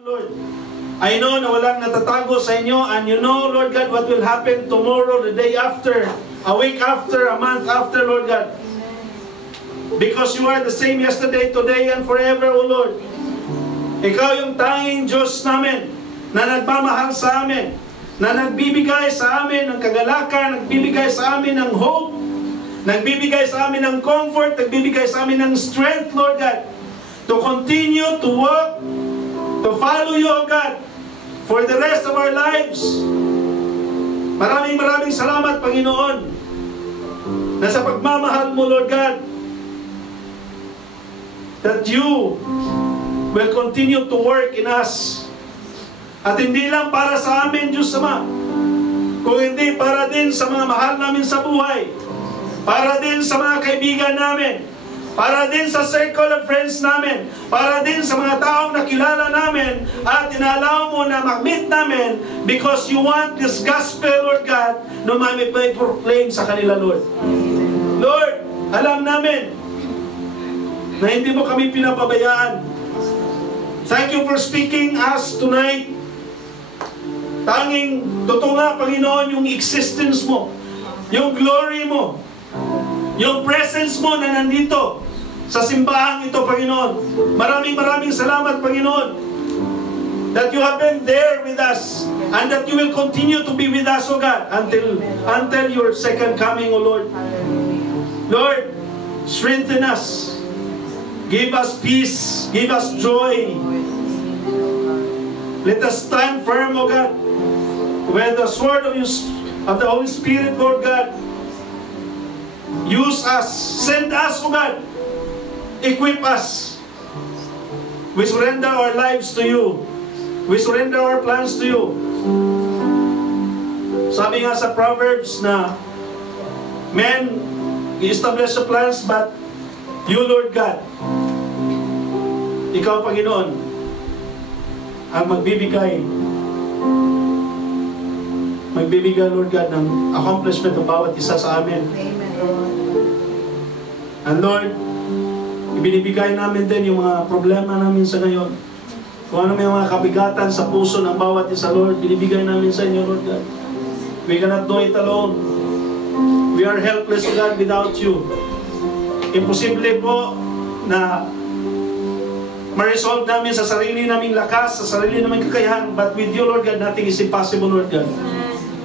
Lord, I know na walang natatago sa inyo, and you know, Lord God, what will happen tomorrow, the day after, a week after, a month after, Lord God. Because you are the same yesterday, today, and forever, O Lord. Ikaw yung tanging Diyos namin na nagmamahal sa amin, na nagbibigay sa amin ng kagalakan, nagbibigay sa amin ng hope, nagbibigay sa amin ng comfort, nagbibigay sa amin ng strength, Lord God, to continue to walk, to follow you, O God, for the rest of our lives. Maraming salamat, Panginoon, na sa pagmamahal mo, Lord God, that you will continue to work in us. At hindi lang para sa amin, Diyos Ama, kung hindi para din sa mga mahal namin sa buhay, para din sa mga kaibigan namin, para din sa circle of friends namin, para din sa mga taong nakilala namin at inalaw mo na mag-meet namin because you want this gospel, Lord God, na may proclaim sa kanila, Lord. Lord, alam namin na hindi mo kami pinapabayaan. Thank you for speaking us tonight. Tanging totoo nga, Panginoon, yung existence mo, yung glory mo, yung presence mo na nandito sa simbahang ito, Panginoon. Maraming salamat, Panginoon, that you have been there with us and that you will continue to be with us, O God, until your second coming, O Lord. Lord, strengthen us. Give us peace. Give us joy. Let us stand firm, O God, with the sword of the Holy Spirit, Lord God. Use us. Send us, O God. Equip us. We surrender our lives to you. We surrender our plans to you. Sabi nga sa Proverbs na men establish the plans, but you, Lord God, ikaw, Panginoon, ang magbibigay, Lord God, ng accomplishment ng bawat isa sa amin. And Lord, ibinibigay namin din yung mga problema namin sa ngayon. Kung ano may mga kabigatan sa puso ng bawat isa, Lord, binibigay namin sa inyo, Lord God. We cannot do it alone. We are helpless, God, without you. Imposible po na ma-resolve namin sa sarili naming lakas, sa sarili naming kakayahan. But with you, Lord God, nothing is impossible, Lord God.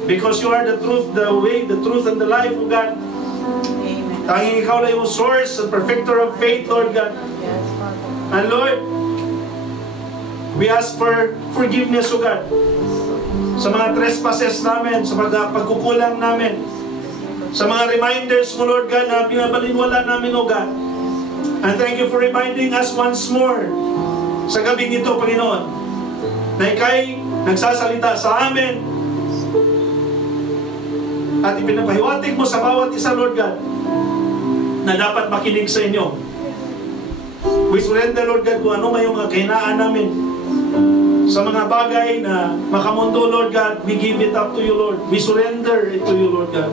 Because you are the truth, the way, the truth, and the life, O God. Tanging ikaw lang yung source and perfecter of faith, Lord God. And Lord, we ask for forgiveness, O God, sa mga trespasses namin, sa mga pagkukulang namin, sa mga reminders mo, Lord God, na binabalinwala namin, O God. And thank you for reminding us once more sa gabing ito, Panginoon, na ika'y nagsasalita sa amin at ipinapahiwatig mo sa bawat isa, Lord God, na dapat makinig sa inyo. We surrender, Lord God, kung ano may yung kahinaan namin sa mga bagay na makamundo, Lord God. We give it up to you, Lord. We surrender it to you, Lord God.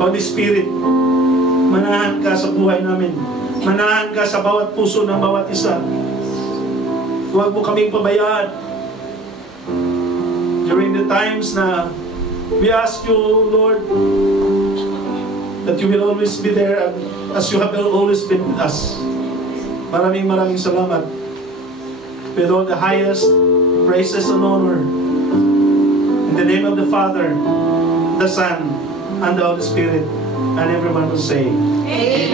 Holy Spirit, manahan ka sa buhay namin. Manahan ka sa bawat puso ng bawat isa. Huwag mo kaming pabayaan during the times na we ask you, Lord, that you will always be there as you have always been with us. Maraming salamat. With all the highest praises and honor. In the name of the Father, the Son, and the Holy Spirit. And everyone will say, Amen.